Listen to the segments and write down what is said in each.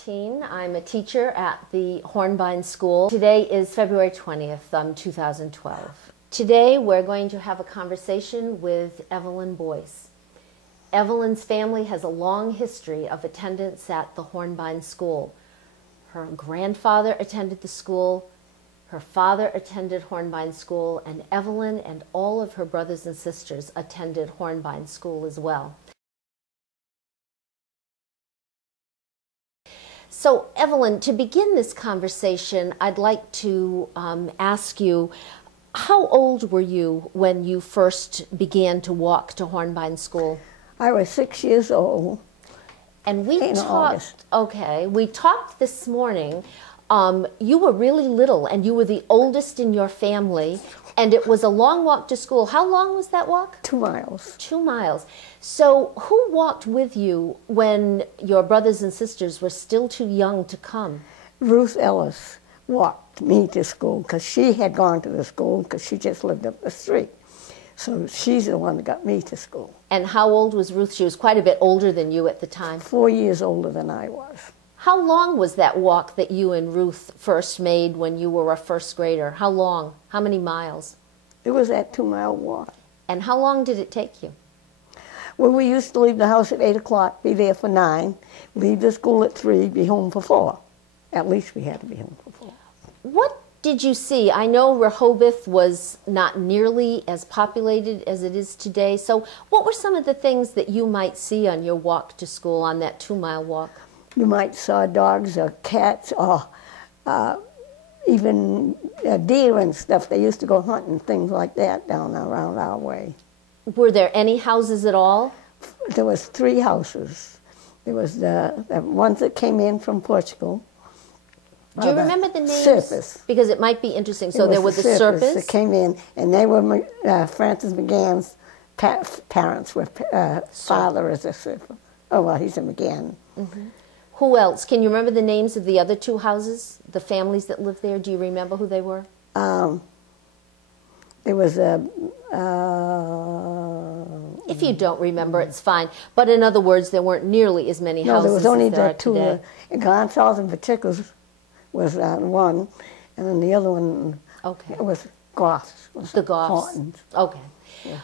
Pettine. I'm a teacher at the Hornbine School. Today is February 20th, 2012. Today we're going to have a conversation with Evelyn Bois. Evelyn's family has a long history of attendance at the Hornbine School. Her grandfather attended the school, her father attended Hornbine School, and Evelyn and all of her brothers and sisters attended Hornbine School as well. So, Evelyn, to begin this conversation, I'd like to ask you, how old were you when you first began to walk to Hornbine School? I was 6 years old. And we in talked, okay, we talked this morning. You were really little, and you were the oldest in your family, and it was a long walk to school. How long was that walk? 2 miles. 2 miles. So who walked with you when your brothers and sisters were still too young to come? Ruth Ellis walked me to school because she had gone to the school because she just lived up the street. So she's the one that got me to school. And how old was Ruth? She was quite a bit older than you at the time. 4 years older than I was. How long was that walk that you and Ruth first made when you were a first grader? How long? How many miles? It was that 2 mile walk. And how long did it take you? Well, we used to leave the house at 8 o'clock, be there for 9, leave the school at 3, be home for 4. At least we had to be home for 4. What did you see? I know Rehoboth was not nearly as populated as it is today. So what were some of the things that you might see on your walk to school, on that 2 mile walk? You might saw dogs or cats or even deer and stuff. They used to go hunting, things like that down around our way. Were there any houses at all? There was 3 houses. There was the ones that came in from Portugal. Do you remember the names? Surface. Because it might be interesting. So there were the Surface that came in, and they were Francis McGann's parents. Were father is a Surface. Oh well, he's a McGann. Mm-hmm. Who else? Can you remember the names of the other 2 houses? The families that lived there. Do you remember who they were? There was a. If you don't remember, it's fine. But in other words, there weren't nearly as many houses. No, there was only as there the 2. Gonsalves and Paticles was one, and then the other one was Goffs. The Goffs. Hortons. Okay. Yeah.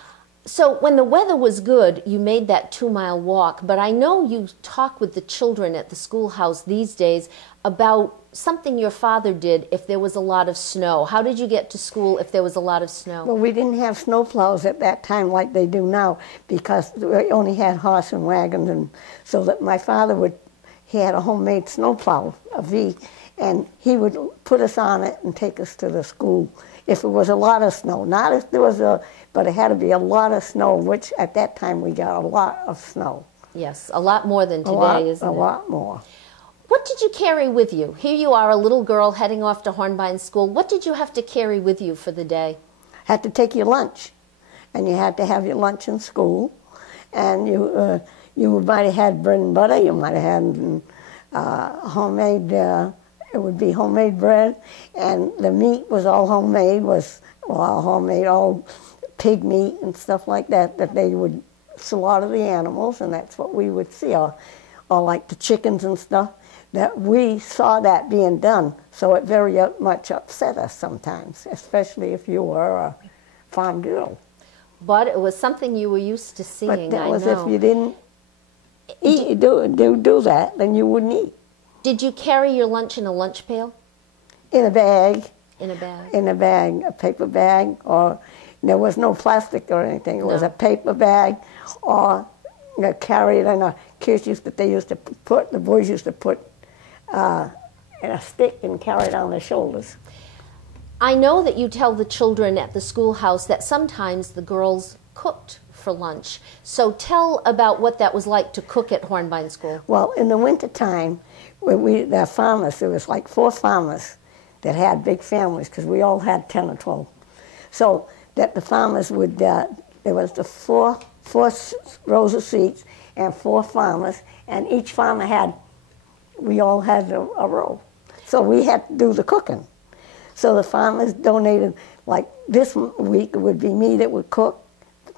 So when the weather was good, you made that 2 mile walk, but I know you talk with the children at the schoolhouse these days about something your father did if there was a lot of snow. How did you get to school if there was a lot of snow? Well, we didn't have snowplows at that time like they do now because we only had horse and wagons, and so that my father he had a homemade snowplow, a V, and he would put us on it and take us to the school if it was a lot of snow. Not if there was but it had to be a lot of snow, which at that time we got a lot of snow. Yes, a lot more than today, isn't it? A lot more. What did you carry with you? Here you are, a little girl heading off to Hornbine School. What did you have to carry with you for the day? Had to take your lunch, and you had to have your lunch in school, and you might have had bread and butter. You might have had homemade. It would be homemade bread, and the meat was all homemade. All pig meat and stuff like that. That they would slaughter the animals, and that's what we would see. Or like the chickens and stuff. That we saw that being done, so it very much upset us sometimes, especially if you were a farm girl. But it was something you were used to seeing. But that was if you didn't do that, then you wouldn't eat. Did you carry your lunch in a lunch pail? In a bag. In a bag. In a bag, a paper bag, or there was no plastic or anything. It was a paper bag, or carry it in a kids the boys used to put in a stick and carry it on their shoulders. I know that you tell the children at the schoolhouse that sometimes the girls cooked for lunch. So tell about what that was like to cook at Hornbine School. Well, in the wintertime, the farmers, there was like 4 farmers that had big families because we all had 10 or 12. So that the farmers would, there was the four rows of seats and 4 farmers, and each farmer we all had a row. So we had to do the cooking. So the farmers donated, like this week it would be me that would cook,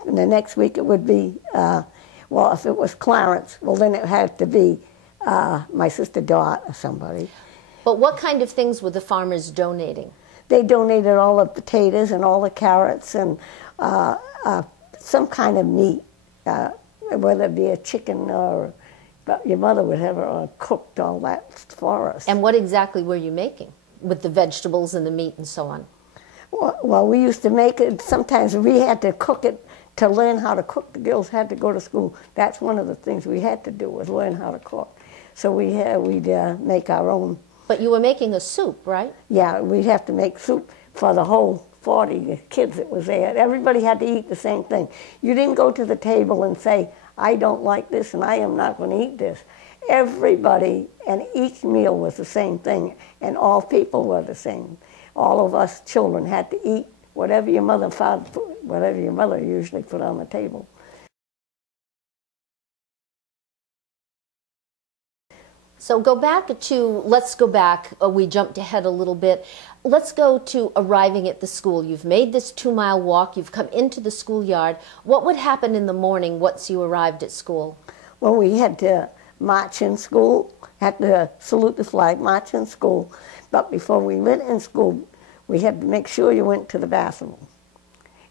and the next week it would be, well, if it was Clarence, well then it had to be my sister Dot or somebody. But what kind of things were the farmers donating? They donated all the potatoes and all the carrots and some kind of meat, whether it be a chicken or, but your mother would have cooked all that for us. And what exactly were you making with the vegetables and the meat and so on? Well, we used to make it, sometimes we had to cook it to learn how to cook. The girls had to go to school. That's one of the things we had to do, was learn how to cook. So we'd make our own. But you were making a soup, right? Yeah, we'd have to make soup for the whole 40 kids that was there. Everybody had to eat the same thing. You didn't go to the table and say, I don't like this and I am not going to eat this. Everybody, and each meal was the same thing, and all people were the same. All of us children had to eat whatever your mother found, whatever your mother usually put on the table. So let's go back, we jumped ahead a little bit. Let's go to arriving at the school. You've made this 2-mile walk, you've come into the schoolyard. What would happen in the morning once you arrived at school? Well, we had to march in school, had to salute the flag, march in school. But before we went in school, we had to make sure you went to the bathroom.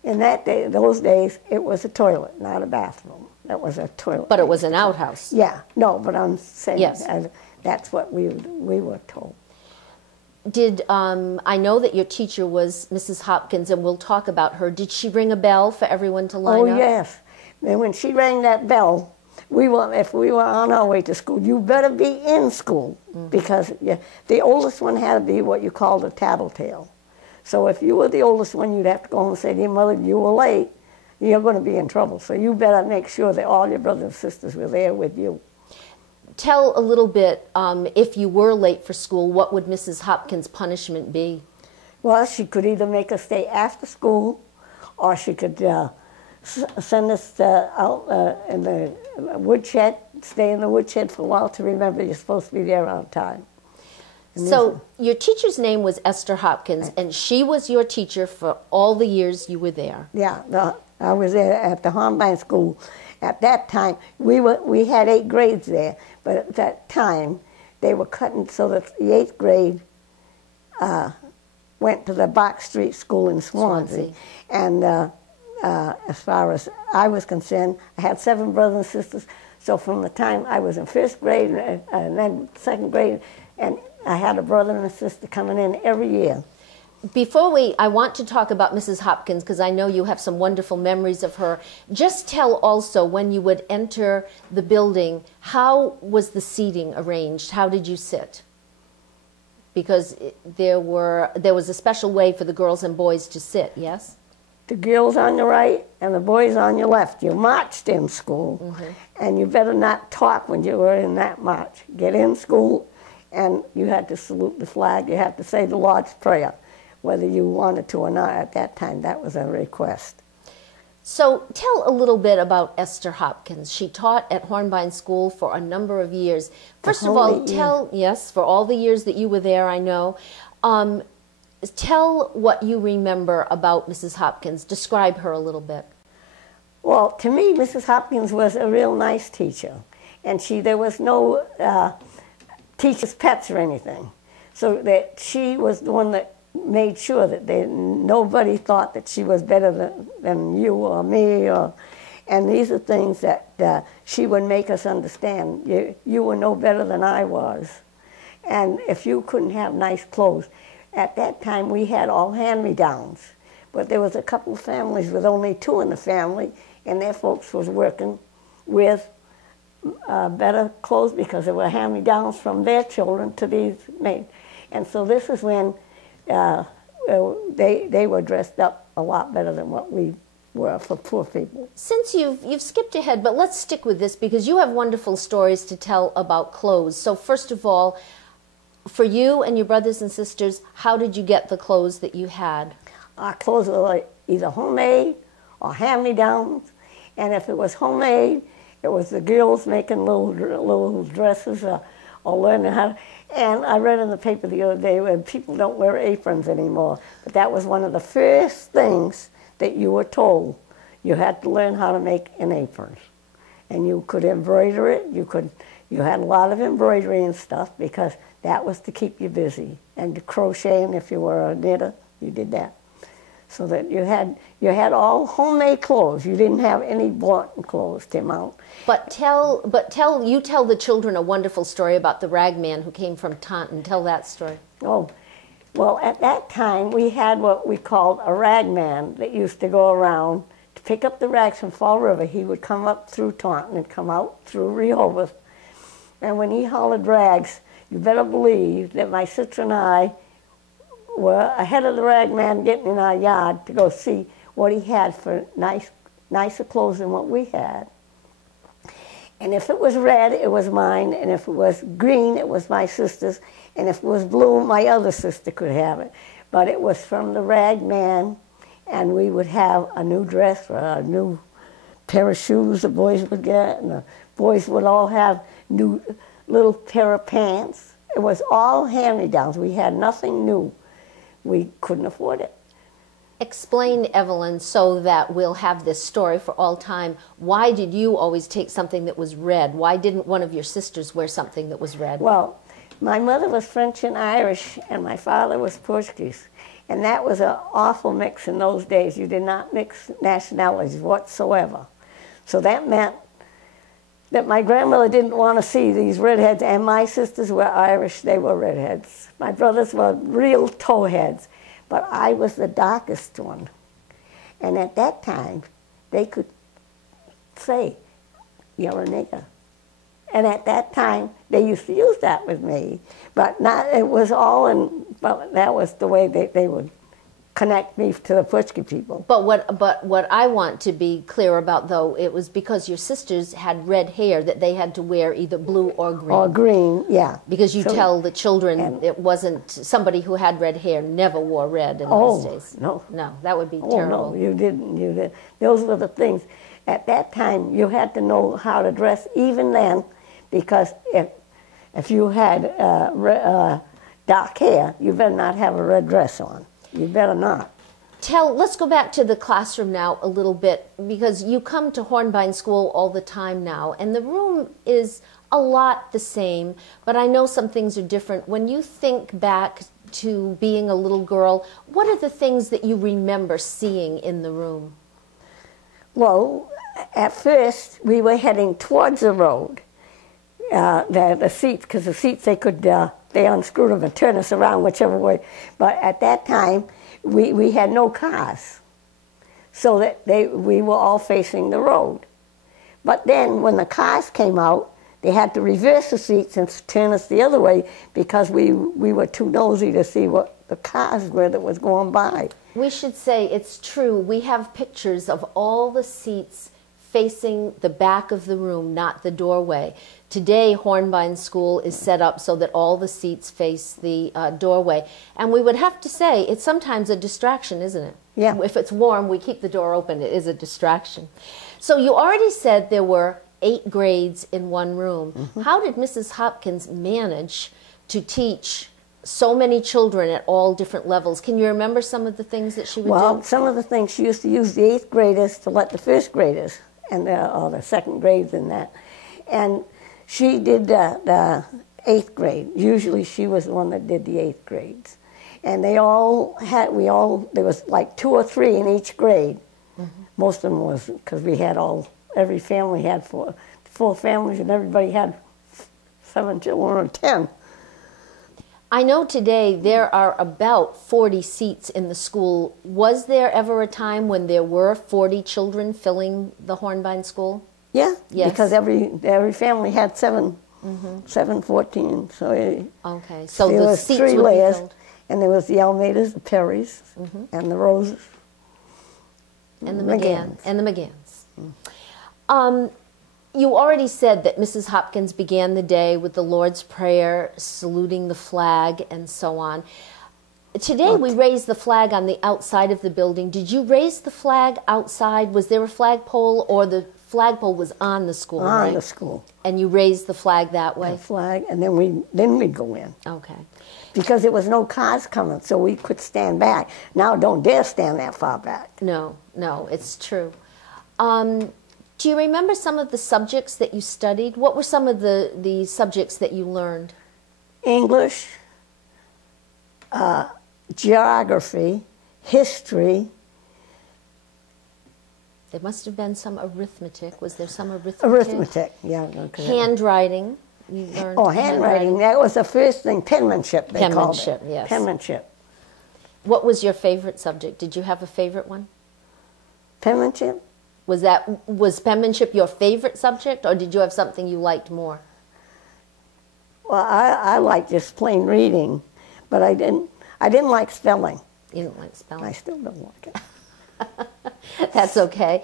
In those days, it was a toilet, not a bathroom. It was a toilet. But it was an outhouse. Yeah, no, but I'm saying yes. That's what we were told. I know that your teacher was Mrs. Hopkins, and we'll talk about her. Did she ring a bell for everyone to line up? Oh, yes. And when she rang that bell, if we were on our way to school, you better be in school, because the oldest one had to be what you called a tattletale. So if you were the oldest one, you'd have to go home and say to your mother, you were late, you're going to be in trouble. So you better make sure that all your brothers and sisters were there with you. Tell a little bit, if you were late for school, what would Mrs. Hopkins' punishment be? Well, she could either make us stay after school, or she could send us out in the woodshed, stay in the woodshed for a while to remember you're supposed to be there on time. So your teacher's name was Esther Hopkins, and she was your teacher for all the years you were there. Yeah, I was there at the Hornbine school. At that time, we had 8 grades there, but at that time, they were cutting so that the 8th grade went to the Box Street School in Swansea. And as far as I was concerned, I had 7 brothers and sisters, so from the time I was in 1st grade and then 2nd grade, and I had a brother and a sister coming in every year. I want to talk about Mrs. Hopkins, because I know you have some wonderful memories of her. Just tell also, when you would enter the building, how was the seating arranged? How did you sit? Because there was a special way for the girls and boys to sit, yes? The girls on your right and the boys on your left. You marched in school, and you better not talk when you were in that march. Get in school, and you had to salute the flag. You had to say the Lord's Prayer, whether you wanted to or not at that time. That was a request. So tell a little bit about Esther Hopkins. She taught at Hornbine School for a number of years. First of all, yes, for all the years that you were there, I know. Tell what you remember about Mrs. Hopkins. Describe her a little bit. Well, to me, Mrs. Hopkins was a real nice teacher. And there was no teacher's pets or anything. So that she was the one that made sure that nobody thought that she was better than you or me. And these are things that she would make us understand. You were no better than I was. And if you couldn't have nice clothes, at that time we had all hand-me-downs. But there was a couple of families with only 2 in the family, and their folks was working with better clothes because they were hand-me-downs from their children to these maids. And so this is when they were dressed up a lot better than what we were for poor people. Since you've skipped ahead, but let's stick with this because you have wonderful stories to tell about clothes. So first of all, for you and your brothers and sisters, how did you get the clothes that you had? Our clothes were either homemade or hand-me-downs, and if it was homemade, it was the girls making little dresses or learning how to. And I read in the paper the other day where people don't wear aprons anymore, but that was one of the first things that you were told. You had to learn how to make an apron. And you could embroider it, you could You had a lot of embroidery and stuff because that was to keep you busy. And crocheting, if you were a knitter, you did that. So that you had all homemade clothes. You didn't have any bought clothes to mount. But tell the children a wonderful story about the rag man who came from Taunton. Tell that story. Oh, well, at that time we had what we called a rag man that used to go around to pick up the rags from Fall River. He would come up through Taunton and come out through Rehoboth. And when he hauled rags, you better believe that my sister and I were ahead of the rag man getting in our yard to go see what he had for nicer clothes than what we had. And if it was red, it was mine, and if it was green, it was my sister's, and if it was blue, my other sister could have it. But it was from the rag man, and we would have a new dress or a new pair of shoes the boys would get, and the boys would all have new little pair of pants. It was all hand-me-downs. We had nothing new. We couldn't afford it. Explain, Evelyn, so that we'll have this story for all time. Why did you always take something that was red? Why didn't one of your sisters wear something that was red? Well, my mother was French and Irish, and my father was Portuguese. And that was an awful mix in those days. You did not mix nationalities whatsoever. So that meant that my grandmother didn't want to see these redheads, and my sisters were Irish, they were redheads. My brothers were real towheads, but I was the darkest one. And at that time, they could say, "You're a nigger." And at that time, they used to use that with me, but not, it was all in, well, that was the way they would connect me to the Portuguese people. But what I want to be clear about, though, it was because your sisters had red hair that they had to wear either blue or green. Or green, yeah. Because you tell the children it wasn't, somebody who had red hair never wore red in those days. No. No, that would be Oh, terrible. no, you didn't. Those were the things. At that time, you had to know how to dress even then, because if you had dark hair, you better not have a red dress on. You better not. Let's go back to the classroom now a little bit, because you come to Hornbine School all the time now, and the room is a lot the same, but I know some things are different. When you think back to being a little girl, what are the things that you remember seeing in the room? Well, at first, we were heading towards the road. The seats, because the seats they unscrewed them and turned us around whichever way. But at that time, we had no cars, so that we were all facing the road. But then when the cars came out, they had to reverse the seats and turn us the other way because we were too nosy to see what the cars were that was going by. We should say it's true. We have pictures of all the seats facing the back of the room, not the doorway. Today, Hornbine School is set up so that all the seats face the doorway. And we would have to say it's sometimes a distraction, isn't it? Yeah. If it's warm, we keep the door open. It is a distraction. So you already said there were 8 grades in one room. Mm-hmm. How did Mrs. Hopkins manage to teach so many children at all different levels? Can you remember some of the things that she would do? Well, some of the things, she used to use the 8th graders to let the 1st graders and or the 2nd grades and that. And she did the 8th grade. Usually she was the one that did the 8th grades. And there was like 2 or 3 in each grade. Mm-hmm. Most of them was, because we had every family had 4 families, and everybody had 7 children or 10. I know today there are about 40 seats in the school. Was there ever a time when there were 40 children filling the Hornbine School? Yeah, yes. Because every family had 7, 14. So okay, so there the was seats 3 would layers, be filled. And there was the Almeidas, the Perrys, and the Roses, and the McGanns. And the McGanns. You already said that Mrs. Hopkins began the day with the Lord's Prayer, saluting the flag, and so on. Today we raised the flag on the outside of the building. Did you raise the flag outside? Was there a flagpole, or the flagpole was on the school? On the school. And you raised the flag that way? The flag, and then we'd go in. Okay. Because there was no cars coming, so we could stand back. Now don't dare stand that far back. No, it's true. Do you remember some of the subjects that you studied? What were some of the subjects that you learned? English, geography, history. There must have been some arithmetic. Was there some arithmetic? Arithmetic, yeah. Okay. Handwriting. You learned handwriting. That was the first thing. Penmanship, they called it. Penmanship, yes. Penmanship. What was your favorite subject? Did you have a favorite one? Penmanship? Was penmanship your favorite subject, or did you have something you liked more? Well, I liked just plain reading, but I didn't like spelling. You didn't like spelling? I still don't like it. That's okay.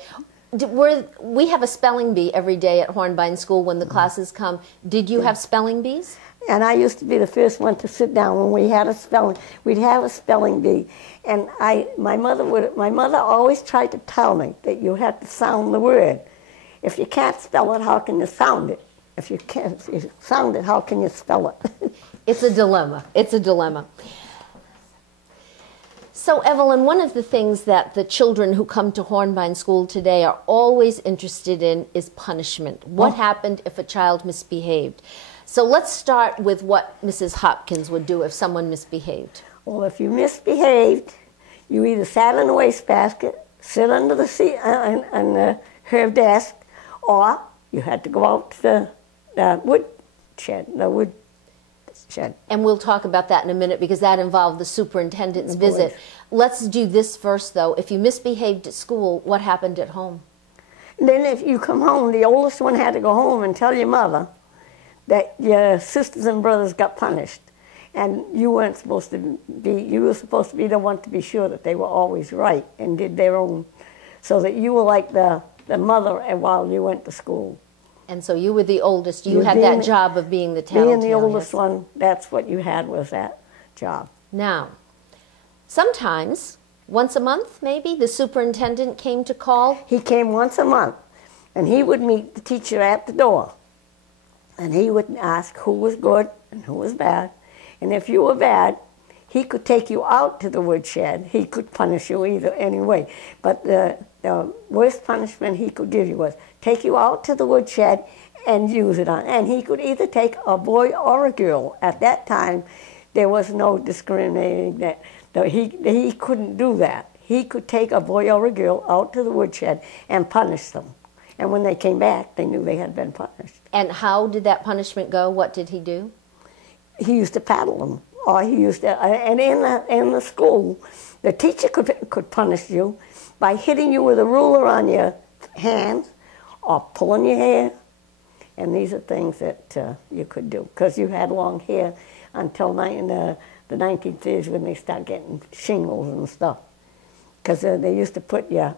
We have a spelling bee every day at Hornbine School when the classes come. Did you have spelling bees? And I used to be the first one to sit down when we had a spelling. We'd have a spelling bee, and my mother always tried to tell me that you had to sound the word. If you can't spell it, how can you sound it? If you sound it, how can you spell it? It's a dilemma. It's a dilemma. So, Evelyn, one of the things that the children who come to Hornbine School today are always interested in is punishment. What happened if a child misbehaved? So let's start with what Mrs. Hopkins would do if someone misbehaved. Well, if you misbehaved, you either sat in the wastebasket, sit under the seat on her desk, or you had to go out to the wood shed. And we'll talk about that in a minute because that involved the superintendent's visit. Let's do this first, though. If you misbehaved at school, what happened at home? And then if you come home, the oldest one had to go home and tell your mother that your sisters and brothers got punished. And you weren't supposed to be, you were supposed to be the one to be sure that they were always right and did their own, so that you were like the mother while you went to school. And so you were the oldest. You had that job of being the telltale. Being the oldest one, that's what you had, was that job. Now, sometimes, once a month maybe, the superintendent came to call. He came once a month, and he would meet the teacher at the door. And he would ask who was good and who was bad. And if you were bad, he could take you out to the woodshed. He could punish you either anyway. But the worst punishment he could give you was take you out to the woodshed and use it on. And he could either take a boy or a girl. At that time, there was no discriminating. He couldn't do that. He could take a boy or a girl out to the woodshed and punish them. And when they came back, they knew they had been punished. And how did that punishment go? What did he do? He used to paddle them. Or he used to, and in the school, the teacher could punish you by hitting you with a ruler on your hands or pulling your hair. And these are things that you could do because you had long hair until the 1930s when they started getting shingles and stuff. Because they used to put your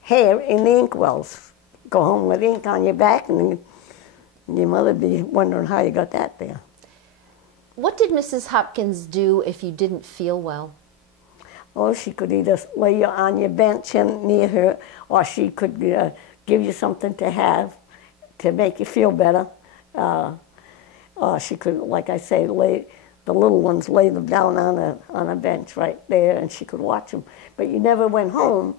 hair in the inkwells. Go home with ink on your back, and your mother would be wondering how you got that there. What did Mrs. Hopkins do if you didn't feel well? Oh, she could either lay you on your bench near her, or she could give you something to have to make you feel better. Or she could, like I say, lay the little ones, lay them down on a bench right there, and she could watch them. But you never went home.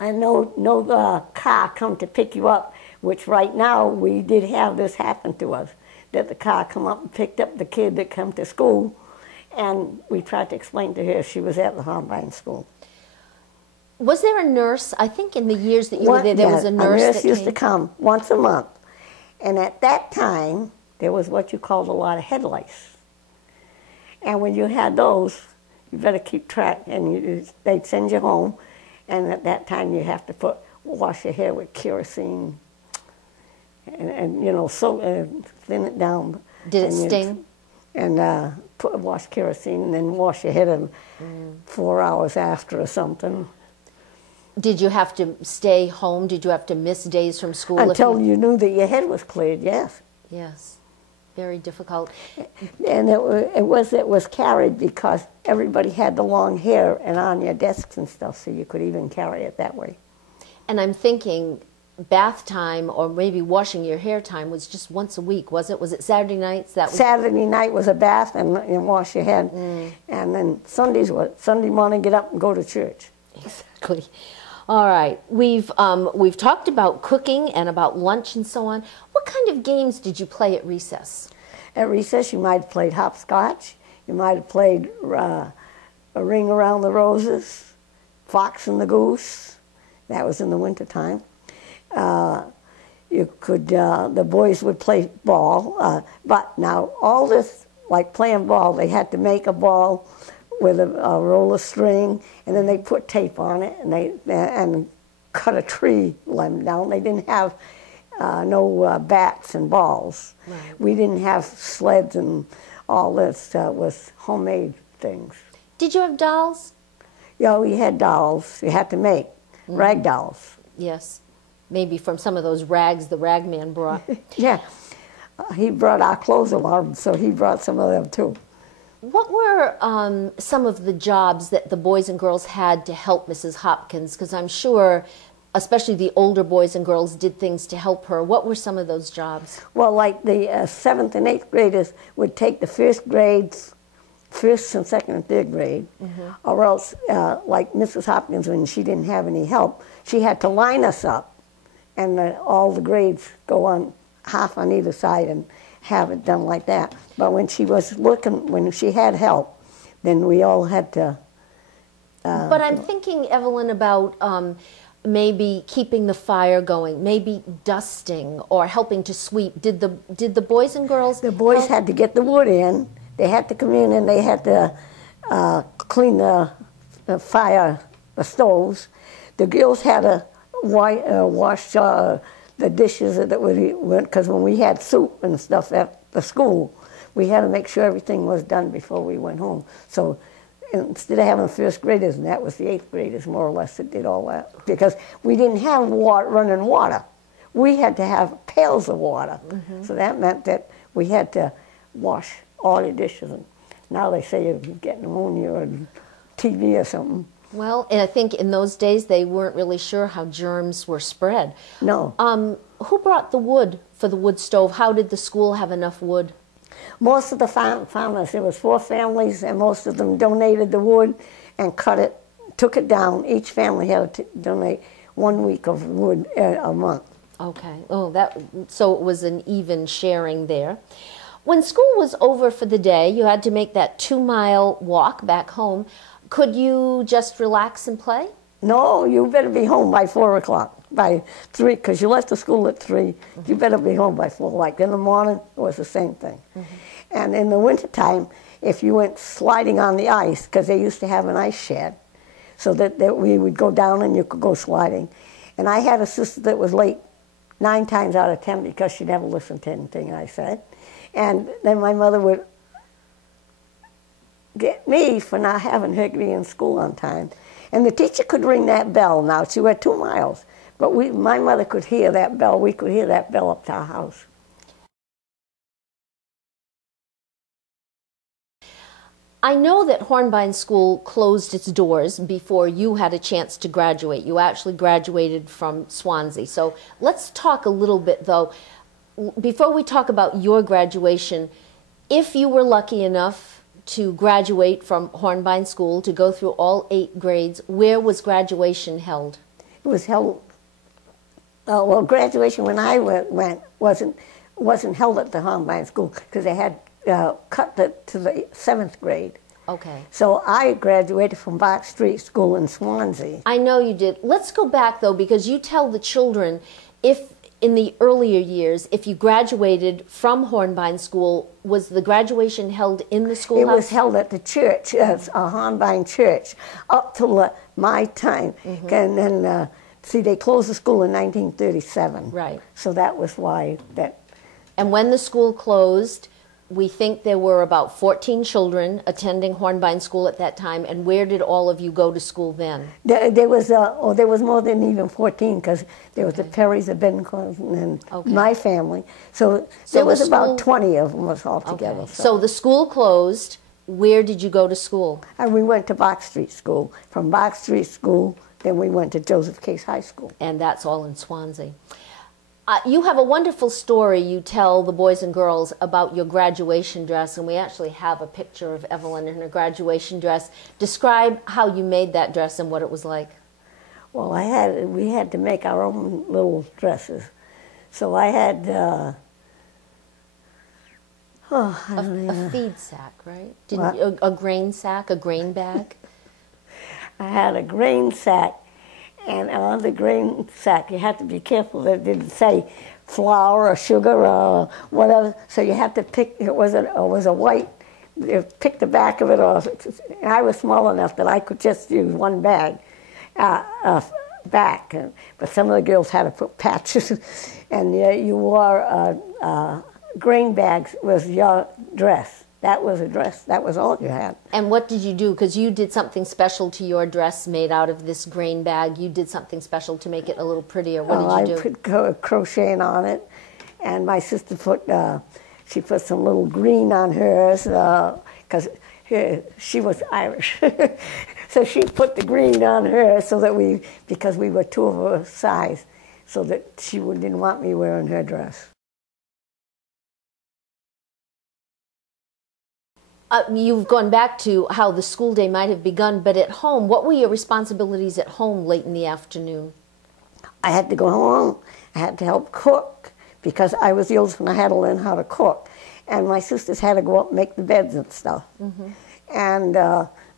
And no car come to pick you up, which right now we did have this happen to us, that the car come up and picked up the kid that come to school, and we tried to explain to her she was at the Hornbine school. Was there a nurse? I think in the years that you were there was a nurse that came. Used to come once a month. And at that time, there was what you called a lot of head lice. And when you had those, you better keep track, and they'd send you home. And at that time, you have to wash your hair with kerosene, and thin it down. Did it sting? And wash kerosene, and then wash your head in 4 hours after or something. Did you have to stay home? Did you have to miss days from school? Until you knew that your head was cleared, yes. Yes, very difficult. And it was carried because everybody had the long hair and on your desks and stuff, so you could even carry it that way. And I'm thinking bath time or maybe washing your hair time was just once a week, was it? Was it Saturday nights? Saturday night was a bath and wash your head. And then Sunday morning, get up and go to church. Exactly. All right, we've talked about cooking and about lunch and so on. What kind of games did you play at recess? At recess, you might have played hopscotch. You might have played a ring around the roses, fox and the goose. That was in the wintertime. You could, the boys would play ball, but now all this, like playing ball, they had to make a ball with a roll of string, and then they put tape on it, and cut a tree limb down. They didn't have no bats and balls. Right. We didn't have sleds and all this. Was homemade things. Did you have dolls? Yeah, we had dolls. You had to make rag dolls. Yes, maybe from some of those rags the rag man brought. Yeah, he brought our clothes along, so he brought some of them too. What were some of the jobs that the boys and girls had to help Mrs. Hopkins? Because I'm sure, especially the older boys and girls, did things to help her. What were some of those jobs? Well, like the 7th and 8th graders would take the first grades, first and second and third grade, or else, like Mrs. Hopkins, when she didn't have any help, she had to line us up, and all the grades go on half on either side and have it done like that. But when she was looking, when she had help, then we all had to. But I'm thinking, Evelyn, about maybe keeping the fire going, maybe dusting or helping to sweep. Did the boys and girls? The boys had to get the wood in. They had to come in and they had to clean the fire, the stoves. The girls had to wash the dishes that went, because when we had soup and stuff at the school, we had to make sure everything was done before we went home. So instead of having first graders, and that was the 8th graders more or less that did all that, because we didn't have running water. We had to have pails of water. So that meant that we had to wash all the dishes. And now they say you get pneumonia or TB or something. Well, and I think in those days they weren't really sure how germs were spread. No. Who brought the wood for the wood stove? How did the school have enough wood? Most of the farmers, there was 4 families, and most of them donated the wood and cut it, took it down. Each family had to donate 1 week of wood a month. Okay. Oh, so it was an even sharing there. When school was over for the day, you had to make that 2-mile walk back home. Could you just relax and play? No, you better be home by 4 o'clock, by 3, because you left the school at 3. You better be home by 4. Like in the morning, it was the same thing. And in the wintertime, if you went sliding on the ice, because they used to have an ice shed, so that we would go down and you could go sliding. And I had a sister that was late 9 times out of 10 because she never listened to anything I said. And then my mother would get me for not having her to be in school on time. And the teacher could ring that bell. Now, she went 2 miles, but my mother could hear that bell. We could hear that bell up to our house. I know that Hornbine School closed its doors before you had a chance to graduate. You actually graduated from Swansea. So let's talk a little bit, though. Before we talk about your graduation, if you were lucky enough to graduate from Hornbine School, to go through all 8 grades, where was graduation held? It was held, well, graduation when I went wasn't held at the Hornbine School because they had cut it to the 7th grade. Okay. So I graduated from Bois Street School in Swansea. I know you did. Let's go back, though, because you tell the children, if in the earlier years, if you graduated from Hornbine School, was the graduation held in the schoolhouse? It was held at the church, a Hornbine church, up till my time. And then, see, they closed the school in 1937. Right. So that was why that. And when the school closed, we think there were about 14 children attending Hornbine School at that time. And where did all of you go to school then? There was more than even 14 because there was the Perrys, the Bencons, and my family. So there was about 20 of us all together. Okay. So the school closed. Where did you go to school? And we went to Bois Street School. From Bois Street School, then we went to Joseph Case High School. And that's all in Swansea. You have a wonderful story you tell the boys and girls about your graduation dress, and we actually have a picture of Evelyn in her graduation dress. Describe how you made that dress and what it was like. Well, we had to make our own little dresses. So I had, A feed sack, right? A grain sack, a grain bag? I had a grain sack, and on the grain sack you had to be careful that it didn't say flour or sugar or whatever. So you had to pick. It was a white. You pick the back of it, or I was small enough that I could just use one bag, back. But some of the girls had to put patches, and you wore grain bags was your dress. That was a dress. That was all you had. And what did you do? Because you did something special to your dress made out of this grain bag. You did something special to make it a little prettier. What did you do? I put crocheting on it, and my sister put some little green on hers because she was Irish. So she put the green on her so that because we were two of her size, so that she didn't want me wearing her dress. You've gone back to how the school day might have begun, but at home, what were your responsibilities at home late in the afternoon? I had to go home. I had to help cook because I was the oldest one. I had to learn how to cook. And my sisters had to go up and make the beds and stuff. Mm-hmm. And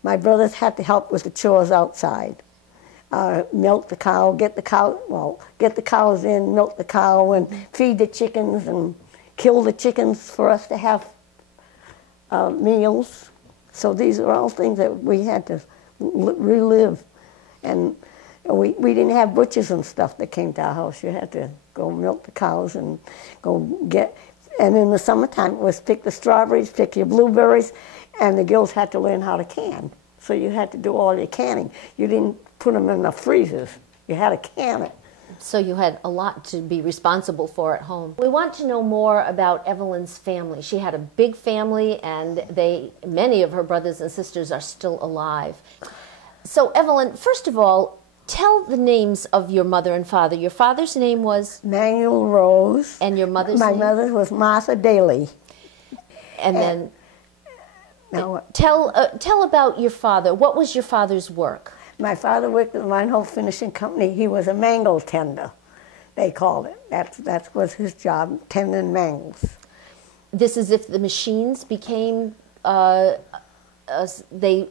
my brothers had to help with the chores outside. Milk the cow, get the cows in, milk the cow, and feed the chickens and kill the chickens for us to have meals. So these are all things that we had to relive. And we didn't have butchers and stuff that came to our house. You had to go milk the cows and go get, and in the summertime it was pick the strawberries, pick your blueberries, and the girls had to learn how to can. So you had to do all your canning. You didn't put them in the freezers. You had to can it. So you had a lot to be responsible for at home. We want to know more about Evelyn's family. She had a big family, and many of her brothers and sisters are still alive. So Evelyn, first of all, tell the names of your mother and father. Your father's name was? Manuel Rose. And your mother's name? My mother was Martha Daly. And then tell about your father. What was your father's work? My father worked at the Reinhold Finishing Company. He was a mangle tender, they called it. That was his job, tending mangles. This is if the machines became, the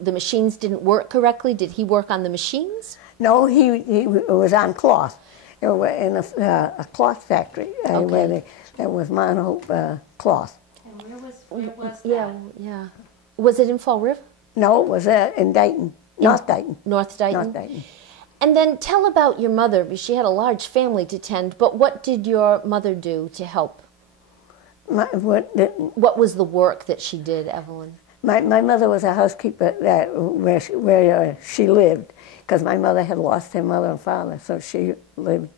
machines didn't work correctly. Did he work on the machines? No, he was on cloth. It was in a cloth factory where there was Reinhold cloth. And where was that? Yeah. Was it in Fall River? No, it was in Dayton. North Dayton. North Dayton? North Dayton. And then tell about your mother, because she had a large family to tend, but what did your mother do to help? What was the work that she did, Evelyn? My mother was a housekeeper where she lived, because my mother had lost her mother and father, so she lived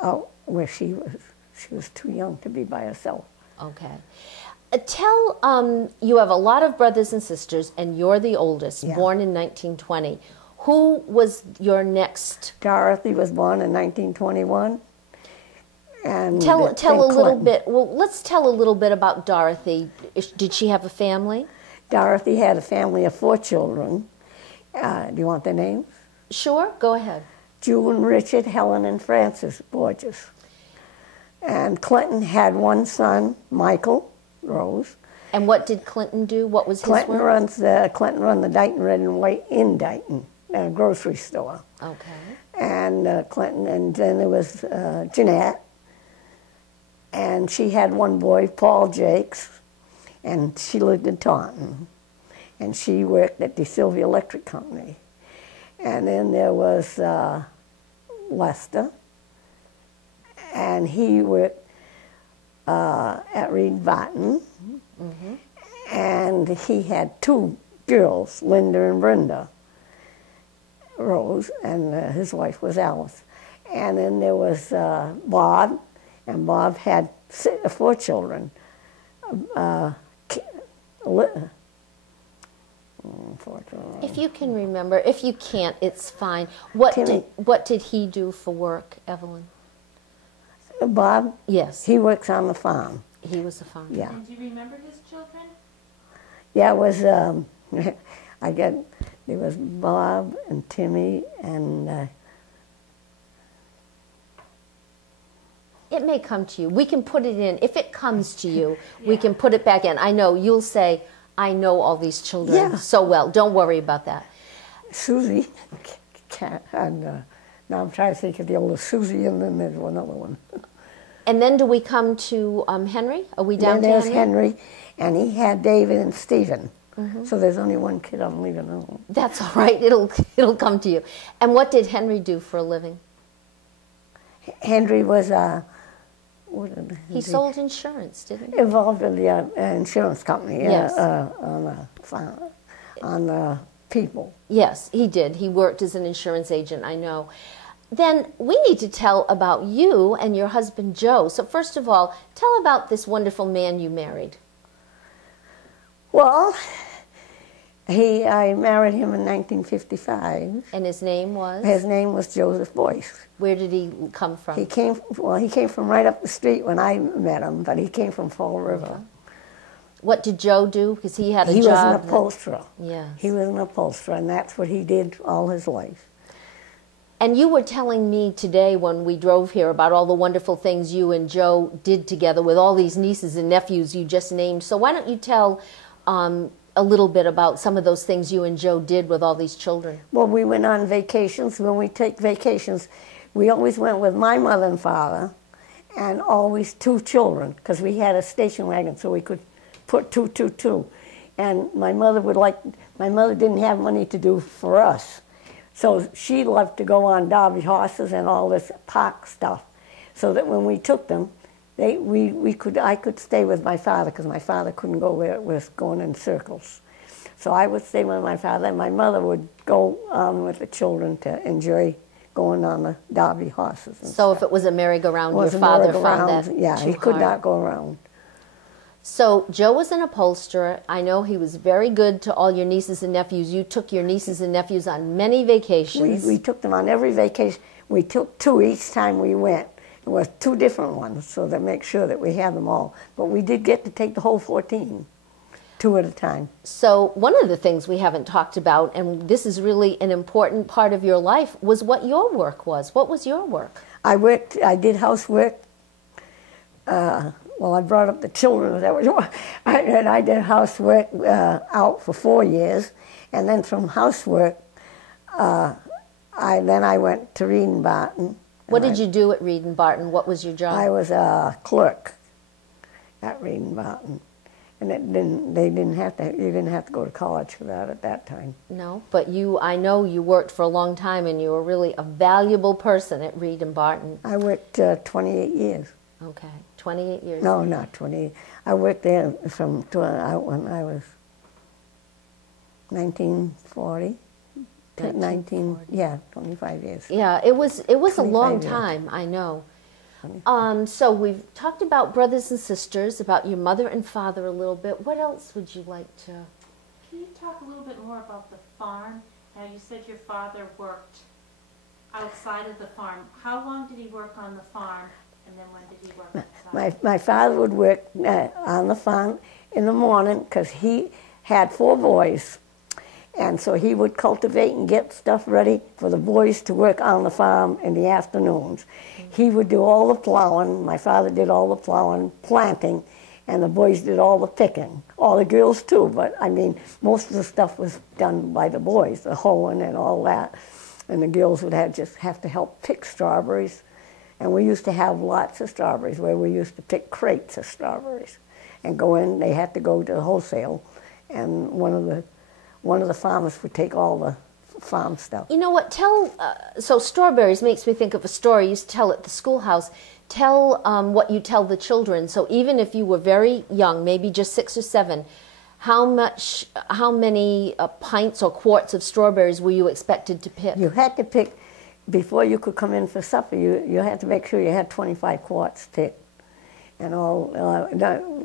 out where she was. She was too young to be by herself. Okay. You have a lot of brothers and sisters, and you're the oldest, born in 1920. Who was your next? Dorothy was born in 1921. And tell a little bit. Well, let's tell a little bit about Dorothy. Did she have a family? Dorothy had a family of 4 children. Do you want their names? Sure, go ahead. June, Richard, Helen, and Francis Borges. And Clinton had 1 son, Michael Rose. And what did Clinton do? What was his Clinton work? Clinton run the Dayton Red and White in Dayton, a grocery store. Okay. And Clinton, and then there was Jeanette, and she had 1 boy, Paul Jakes, and she lived in Taunton, and she worked at the Sylvia Electric Company. And then there was Lester, and he worked at Reed Barton, and he had 2 girls, Linda and Brenda Rose, and his wife was Alice. And then there was Bob, and Bob had 4 children. 4 children. If you can remember, if you can't, it's fine. What did he do for work, Evelyn? Bob? Yes. He works on the farm. He was a farmer. Yeah. And do you remember his children? Yeah, it was, there was Bob and Timmy and It may come to you. We can put it in. If it comes to you, we can put it back in. I know you'll say, I know all these children so well. Don't worry about that. Susie, and now I'm trying to think of the older Susie, and then there's one other one. And then do we come to Henry? Are we down then to there's Henry? and he had David and Stephen. So there's only one kid I'm leaving alone. That's all right. It'll come to you. And what did Henry do for a living? Henry was he sold insurance, didn't he? Involved in the insurance company. Yes. On the people. Yes, he did. He worked as an insurance agent, I know. Then we need to tell about you and your husband, Joe. So first of all, tell about this wonderful man you married. Well, I married him in 1955. And his name was? His name was Joseph Bois. Where did he come from? He came from right up the street when I met him, but he came from Fall River. What did Joe do? Because he had a job. He was an upholsterer. Yes. He was an upholsterer, and that's what he did all his life. And you were telling me today when we drove here about all the wonderful things you and Joe did together with all these nieces and nephews you just named. So why don't you tell a little bit about some of those things you and Joe did with all these children? Well, we went on vacations. When we take vacations, we always went with my mother and father, and always 2 children, because we had a station wagon, so we could put 2. And my mother didn't have money to do for us, so she loved to go on derby horses and all this park stuff, so that when we took them, I could stay with my father, because my father couldn't go where it was going in circles. So I would stay with my father, and my mother would go with the children to enjoy going on the derby horses. So if it was a merry-go-round, your father found that yeah, he could not go around. So Joe was an upholsterer. I know he was very good to all your nieces and nephews. You took your nieces and nephews on many vacations. We took them on every vacation. We took 2 each time we went. It was 2 different ones, so to make sure that we had them all. But we did get to take the whole 14, 2 at a time. So one of the things we haven't talked about, and this is really an important part of your life, was what your work was. What was your work? I did housework. Well, I brought up the children. And I did housework out for 4 years. And then from housework, I went to Reed and Barton. What did you do at Reed and Barton? What was your job? I was a clerk at Reed and Barton. And you didn't have to go to college for that at that time. No, but I know you worked for a long time, and you were really a valuable person at Reed and Barton. I worked 28 years. Okay, 28 years. No, not 28. I worked there from when I was 1940 to 25 years. Yeah, it was a long time, I know. So we've talked about brothers and sisters, about your mother and father a little bit. What else would you like to? Can you talk a little bit more about the farm? Now you said your father worked outside of the farm. How long did he work on the farm, and then when did he work outside? My father would work on the farm in the morning because he had 4 boys. And so he would cultivate and get stuff ready for the boys to work on the farm in the afternoons. He would do all the plowing. My father did all the plowing, planting, and the boys did all the picking. All the girls too, but I mean, most of the stuff was done by the boys, the hoeing and all that. And the girls would just have to help pick strawberries. And we used to have lots of strawberries where we used to pick crates of strawberries and go in. They had to go to the wholesale, and one of the farmers would take all the farm stuff. You know what, so strawberries makes me think of a story you used to tell at the schoolhouse. Tell what you tell the children. So even if you were very young, maybe just 6 or 7, how many pints or quarts of strawberries were you expected to pick? You had to pick, before you could come in for supper, you had to make sure you had 25 quarts picked. And all,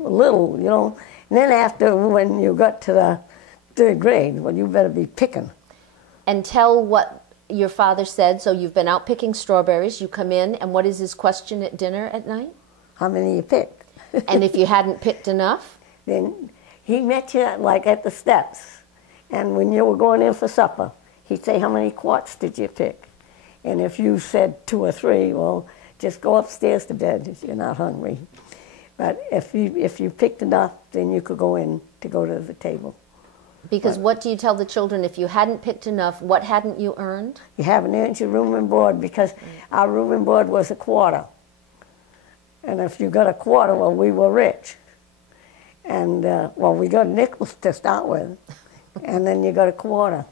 little, you know. And then after, when you got to the 3rd grade, well, you better be picking. And tell what your father said. So you've been out picking strawberries, you come in, and what is his question at dinner at night? How many you picked? And if you hadn't picked enough? Then he met you like at the steps. And when you were going in for supper, he'd say, how many quarts did you pick? And if you said 2 or 3, well, just go upstairs to bed if you're not hungry. But if you picked enough, then you could go in to go to the table. Because what do you tell the children? If you hadn't picked enough, what hadn't you earned? You haven't earned your room and board, because our room and board was a quarter. And if you got a quarter, well, we were rich. And, well, we got nickels to start with, and then you got a quarter.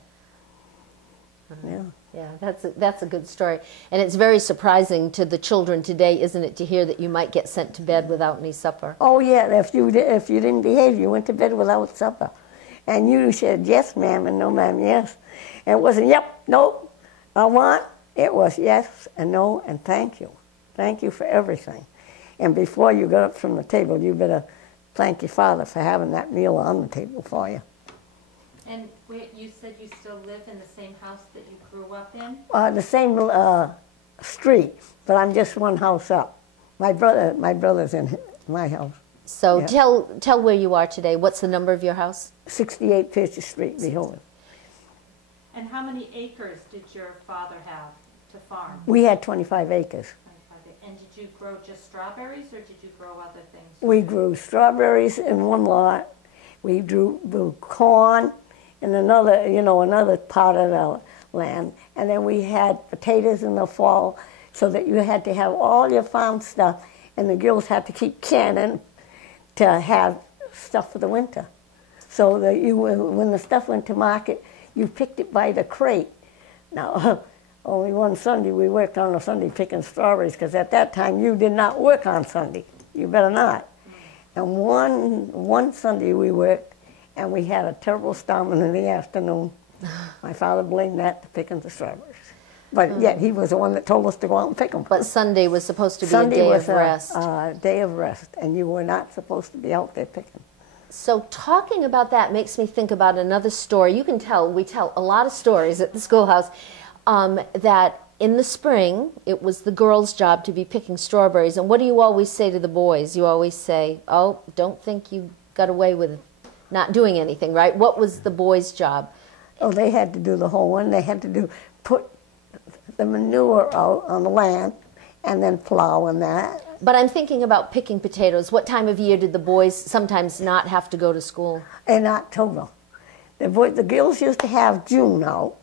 Yeah. Yeah, that's a good story. And it's very surprising to the children today, isn't it, to hear that you might get sent to bed without any supper? Oh, yeah, if you didn't behave, you went to bed without supper. And you said, yes, ma'am, and no, ma'am, yes. And it wasn't, yep, nope, I want. It was yes and no and thank you. Thank you for everything. And before you got up from the table, you better thank your father for having that meal on the table for you. And you said you still live in the same house that you grew up in? The same street, but I'm just one house up. My brother's in my house. So yeah. tell where you are today. What's the number of your house? 68 Pitcher Street, Rehoboth. And how many acres did your father have to farm? We had 25 acres. 25. And did you grow just strawberries, or did you grow other things? We grew strawberries in one lot. We grew corn in another part of the land. And then we had potatoes in the fall, so that you had to have all your farm stuff, and the girls had to keep canning to have stuff for the winter. So that when the stuff went to market, you picked it by the crate. Now, only one Sunday we worked on a Sunday picking strawberries, because at that time you did not work on Sunday. You better not. And one Sunday we worked, and we had a terrible storm in the afternoon. My father blamed that to picking the strawberries. But yet he was the one that told us to go out and pick them. But Sunday was supposed to be Sunday a day was of rest. a day of rest, and you were not supposed to be out there picking. So talking about that makes me think about another story. You can tell, we tell a lot of stories at the schoolhouse, that in the spring, it was the girls' job to be picking strawberries. And what do you always say to the boys? You always say, oh, don't think you got away with not doing anything, right? What was the boys' job? Oh, they had to do the whole one. They had to put the manure out on the land and then plow and that. But I'm thinking about picking potatoes. What time of year did the boys sometimes not have to go to school? In October. The girls used to have June out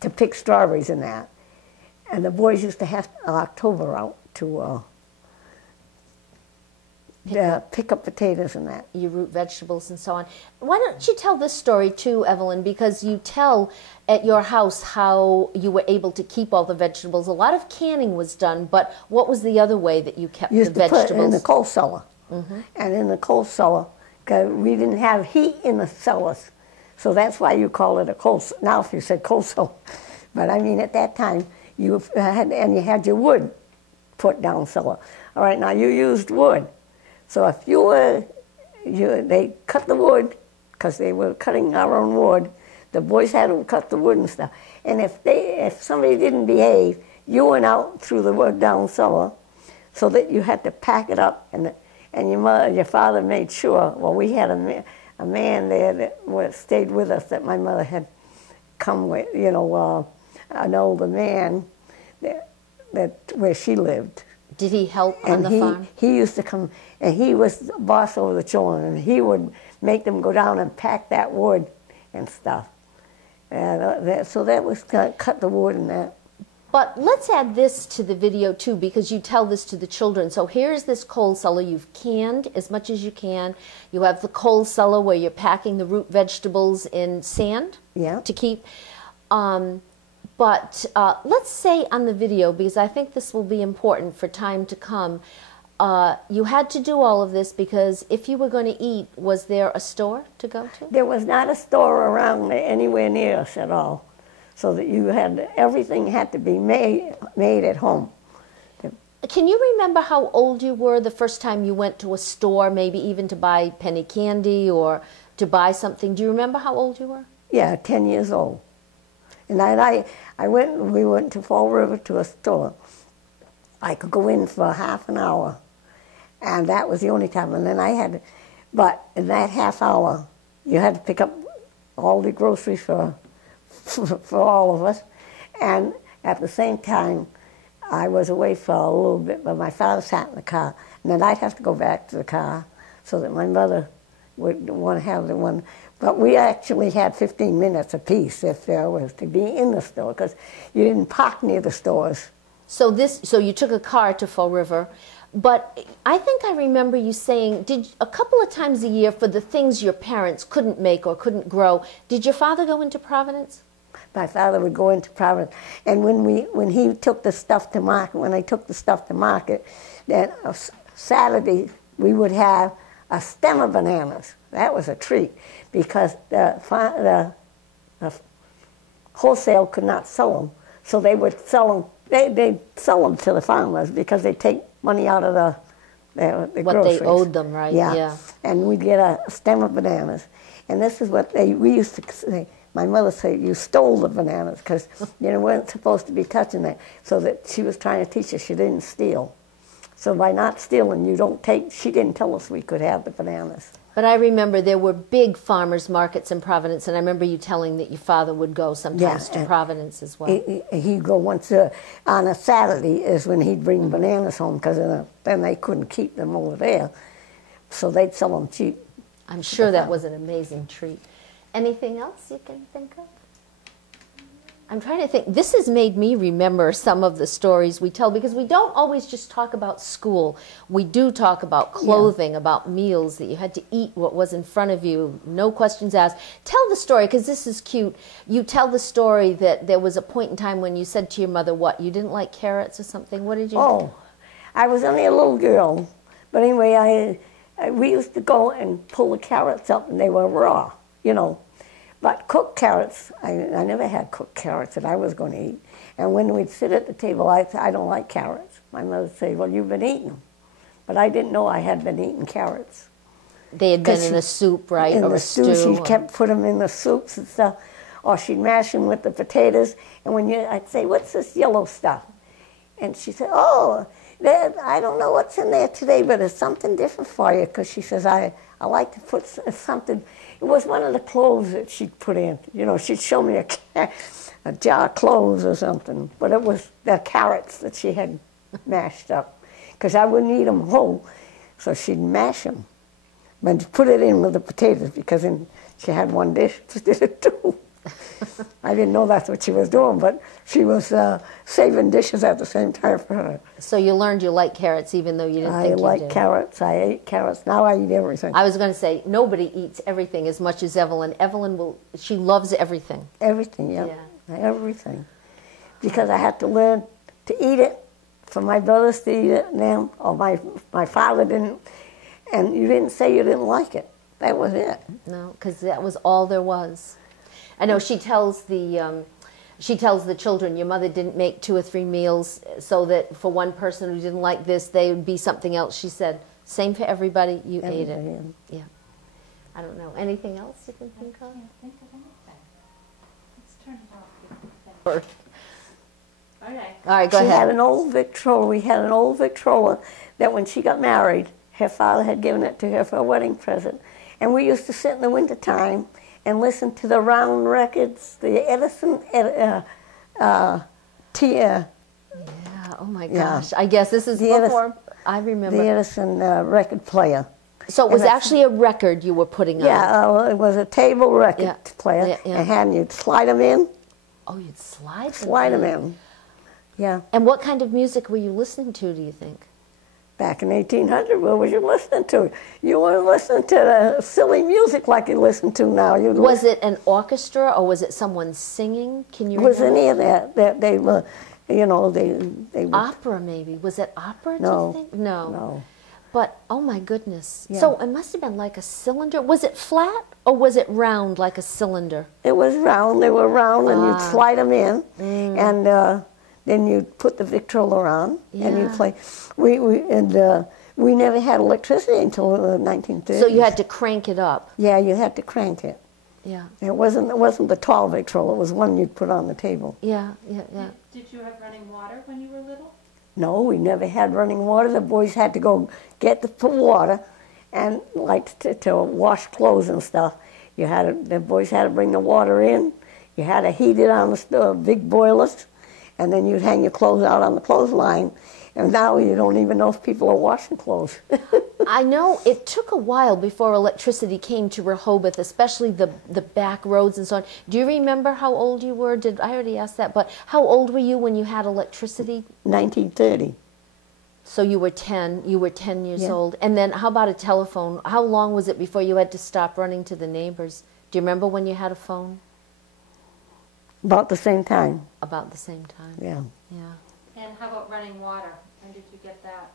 to pick strawberries and that. And the boys used to have October out to pick up potatoes and that. You root vegetables and so on. Why don't you tell this story too, Evelyn, because you tell at your house how you were able to keep all the vegetables. A lot of canning was done, but what was the other way that you kept the vegetables? Used to put it in the coal cellar. And in the coal cellar, because we didn't have heat in the cellars, so that's why you call it a coal cellar. Now if you said coal cellar. But I mean at that time, you had your wood put down cellar. All right, now you used wood. So if they cut the wood, because they were cutting our own wood, the boys had to cut the wood and stuff. And if somebody didn't behave, you went out through the wood down cellar, so that you had to pack it up. And your father made sure. Well, we had a man there that stayed with us that my mother had come with. An older man where she lived. Did he help on the farm? He used to come, and he was the boss over the children, and he would make them go down and pack that wood and stuff. And so that was cut the wood and that. But let's add this to the video too, because you tell this to the children. So here's this coal cellar. You've canned as much as you can. You have the coal cellar where you're packing the root vegetables in sand to keep. But let's say on the video, because I think this will be important for time to come, you had to do all of this because if you were going to eat, was there a store to go to? There was not a store around anywhere near us at all. So that everything had to be made at home. Can you remember how old you were the first time you went to a store, maybe even to buy penny candy or to buy something? Do you remember how old you were? Yeah, 10 years old. And we went to Fall River to a store. I could go in for half an hour, and that was the only time. And then but in that half hour, you had to pick up all the groceries for all of us. And at the same time, I was away for a little bit, but my father sat in the car, and then I'd have to go back to the car so that my mother would want to have the one. But we actually had 15 minutes apiece if there was to be in the store, because you didn't park near the stores. So you took a car to Fall River, but I think I remember you saying, a couple of times a year for the things your parents couldn't make or couldn't grow, did your father go into Providence? My father would go into Providence, and when he took the stuff to market, when I took the stuff to market, then Saturday we would have a stem of bananas. That was a treat, because the wholesale could not sell them, so they would sell them. They'd sell them to the farmers because they take money out of the what groceries. They owed them, right? Yeah. And we'd get a stem of bananas, and this is what we used to say. My mother said, you stole the bananas, because you weren't supposed to be touching that. So that she was trying to teach us you didn't steal. So by not stealing, she didn't tell us we could have the bananas. But I remember there were big farmers markets in Providence, and I remember you telling that your father would go sometimes to Providence as well. He'd go once on a Saturday is when he'd bring bananas home, because then they couldn't keep them over there. So they'd sell them cheap. I'm sure that was an amazing treat. Anything else you can think of? I'm trying to think. This has made me remember some of the stories we tell, because we don't always just talk about school. We do talk about clothing, about meals, that you had to eat what was in front of you, no questions asked. Tell the story, because this is cute. You tell the story that there was a point in time when you said to your mother, what, you didn't like carrots or something? What did you do? Oh, I was only a little girl. But anyway, we used to go and pull the carrots up, and they were raw. But cooked carrots, I never had cooked carrots that I was going to eat. And when we'd sit at the table, I'd say, I don't like carrots. My mother would say, well, you've been eating them. But I didn't know I had been eating carrots. They had been in a soup, right, in or the a stew. stew. She kept putting them in the soups and stuff. Or she'd mash them with the potatoes. And I'd say, what's this yellow stuff? And she said, oh, I don't know what's in there today, but it's something different for you. Because she says, I like to put something. It was one of the cloves that she'd put in. She'd show me a jar of cloves or something. But it was the carrots that she had mashed up. Because I wouldn't eat them whole, so she'd mash them. But put it in with the potatoes, because she had one dish that did it too. I didn't know that's what she was doing, but she was saving dishes at the same time for her. So you learned you like carrots even though you didn't think you did. I like carrots. I ate carrots. Now I eat everything. I was going to say, nobody eats everything as much as Evelyn. Evelyn she loves everything. Everything, yeah. Everything. Because I had to learn to eat it, for my brothers to eat it now, or my father didn't. And you didn't say you didn't like it. That was it. No, because that was all there was. I know she tells the children, your mother didn't make 2 or 3 meals so that for one person who didn't like this, they would be something else. She said, same for everybody, you ate it. Yeah. I don't know. Anything else you can think of? I can't think of anything. Let's turn it off. Okay. All right, go ahead. She had an old Victrola. We had an old Victrola that when she got married, her father had given it to her for a wedding present. And we used to sit in the wintertime and listen to the round records, the Edison, Yeah, oh my gosh. I guess this is before I remember. The Edison record player. So it was actually a record you were putting on? Yeah, it was a table record player. And you'd slide them in. Oh, you'd slide them in. Yeah. And what kind of music were you listening to, do you think? Back in 1800, what was you listening to? You weren't listening to the silly music like you listen to now. Was it an orchestra or was it someone singing? Can you remember? Was any of that? They were, they were... Opera, maybe. Was it opera, do you think? No. But, oh my goodness. Yeah. So it must have been like a cylinder. Was it flat or was it round like a cylinder? It was round. They were round, and you'd slide them in, and then you'd put the Victrola on, and you'd play. We never had electricity until the 1930s. So you had to crank it up. Yeah, you had to crank it. Yeah. It wasn't the tall Victrola. It was one you'd put on the table. Yeah. Did you have running water when you were little? No, we never had running water. The boys had to go get the water, and like to wash clothes and stuff. The boys had to bring the water in. You had to heat it on the big boilers, and then you'd hang your clothes out on the clothesline, and now you don't even know if people are washing clothes. I know it took a while before electricity came to Rehoboth, especially the back roads and so on. Do you remember how old you were? Did I already ask that? But how old were you when you had electricity? 1930. So you were 10. You were 10 years Yeah. old. And then how about a telephone? How long was it before you had to stop running to the neighbors? Do you remember when you had a phone? About the same time. About the same time. Yeah. Yeah. And how about running water? When did you get that?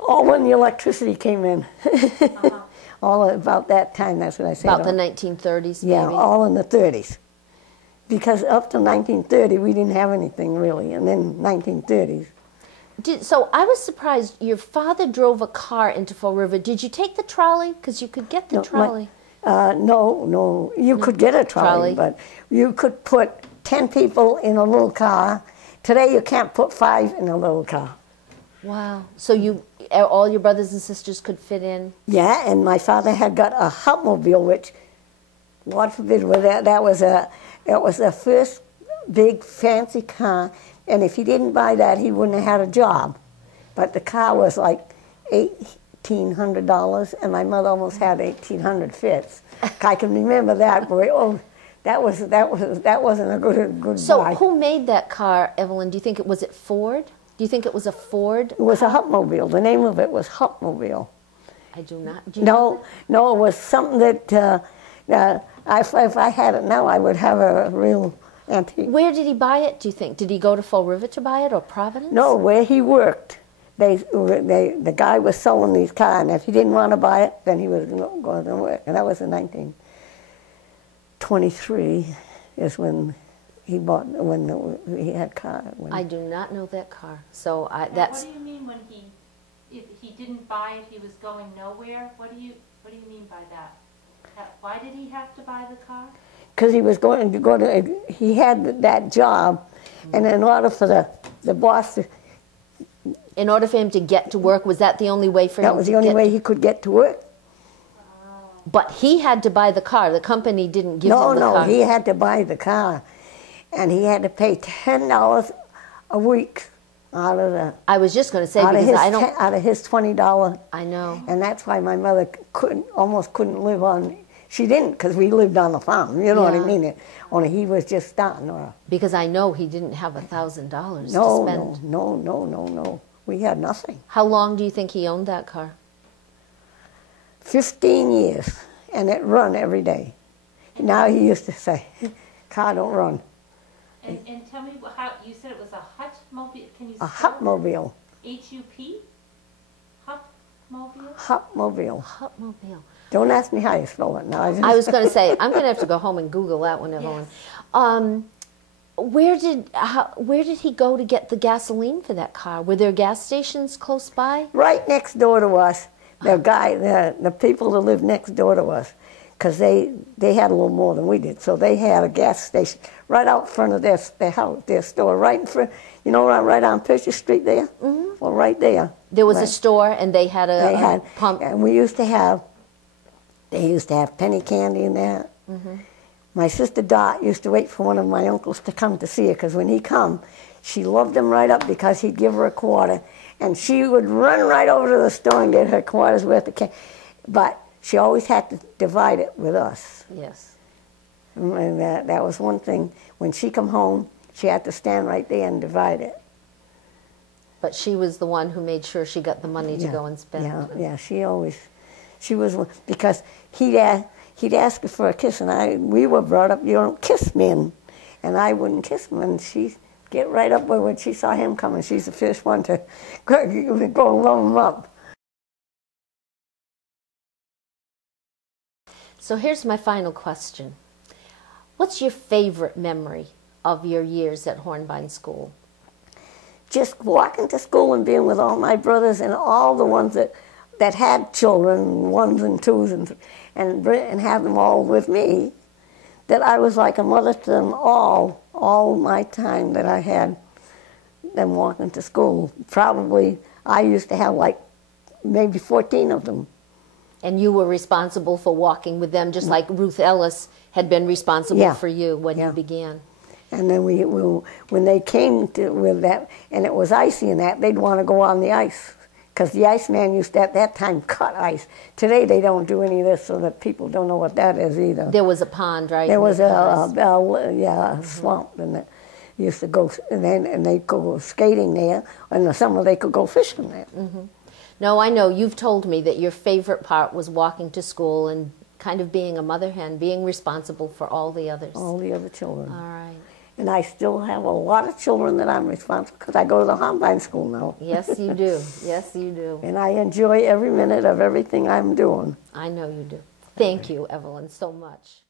Oh, when the electricity came in. Uh-huh. All about that time, that's what I said. About the 1930s, maybe? Yeah, all in the 30s. Because up to 1930, we didn't have anything really, and then 1930s. So I was surprised. Your father drove a car into Fall River. Did you take the trolley? Because you could get the trolley. No, you could get a trolley, but you could put 10 people in a little car. Today you can't put 5 in a little car. Wow. So all your brothers and sisters could fit in? Yeah, and my father had got a Hupmobile, which, God forbid, that was the first big fancy car, and if he didn't buy that, he wouldn't have had a job. But the car was like $1,800, and my mother almost had 1,800 fits. I can remember that, boy. Oh, that wasn't a good So buy. who made that car, Evelyn? Do you think was it Ford? Do you think it was a Ford? It was a Hupmobile. The name of it was Hupmobile. I do not. Do you know No, it was something that if I had it now, I would have a real antique. Where did he buy it, do you think? Did he go to Fall River to buy it, or Providence? No, where he worked, the guy was selling these cars, and if he didn't want to buy it, then he was going to work. And that was in 1923 is when he had car. I do not know that car. So And that's... what do you mean when if he didn't buy it, he was going nowhere? What do you mean by that? Why did he have to buy the car? Because he was going to go to, he had that job, and in order for the boss to, In order for him to get to work, was that the only way for him to get... that was the only way he could get to work. But he had to buy the car. The company didn't give him the car. No, he had to buy the car, and he had to pay $10 a week out of the... I was just going to say, because I don't... out of his $20. I know. And that's why my mother almost couldn't live on... She didn't, because we lived on the farm, you know what I Yeah. mean? Only he was just starting. Because I know he didn't have $1,000 to spend. No. We had nothing. How long do you think he owned that car? 15 years, and it run every day. Now he used to say, car don't run. And tell me how, you said it was a Hupmobile, can you A spell Hupmobile. it? H-U-P? Hupmobile? Hupmobile. Hupmobile. Don't ask me how you spell it now. I was going to say, I'm going to have to go home and Google that one, Evelyn. Where did he go to get the gasoline for that car? Were there gas stations close by? Right next door to us, the people that lived next door to us, because they had a little more than we did, so they had a gas station right out front of their house, their store, right in front, right on Fisher Street there? Mm-hmm. Well, right there. There was a store, and they had a pump. And they used to have penny candy in there. Mm-hmm. My sister Dot used to wait for one of my uncles to come to see her, because when he come, she loved him right up because he'd give her a quarter, and she would run right over to the store and get her quarter's worth of candy. But she always had to divide it with us. Yes. And that was one thing. When she come home, she had to stand right there and divide it. But she was the one who made sure she got the money to go and spend. Yeah, she was, because he'd ask her for a kiss, and we were brought up, you don't kiss men, and I wouldn't kiss him, and she'd get right up when she saw him coming. She's the first one to go and warm him up. So here's my final question. What's your favorite memory of your years at Hornbine School? Just walking to school and being with all my brothers and all the ones that had children, ones and twos, and have them all with me, that I was like a mother to them all my time that I had them walking to school. Probably I used to have like maybe 14 of them. And you were responsible for walking with them, just like Ruth Ellis had been responsible for you when you began. And then when they came to with that, and it was icy and that, they'd want to go on the ice. Because the iceman used to, at that time, cut ice. Today they don't do any of this, so that people don't know what that is either. There was a pond, right? There was a swamp, and it used to go, and they could go skating there. In the summer they could go fishing there. Mm-hmm. No, I know. You've told me that your favorite part was walking to school and kind of being a mother hen, being responsible for all the others. All the other children. All right. And I still have a lot of children that I'm responsible, because I go to the Hornbine school now. Yes, you do. Yes, you do. And I enjoy every minute of everything I'm doing. I know you do. Thank you, Evelyn, so much.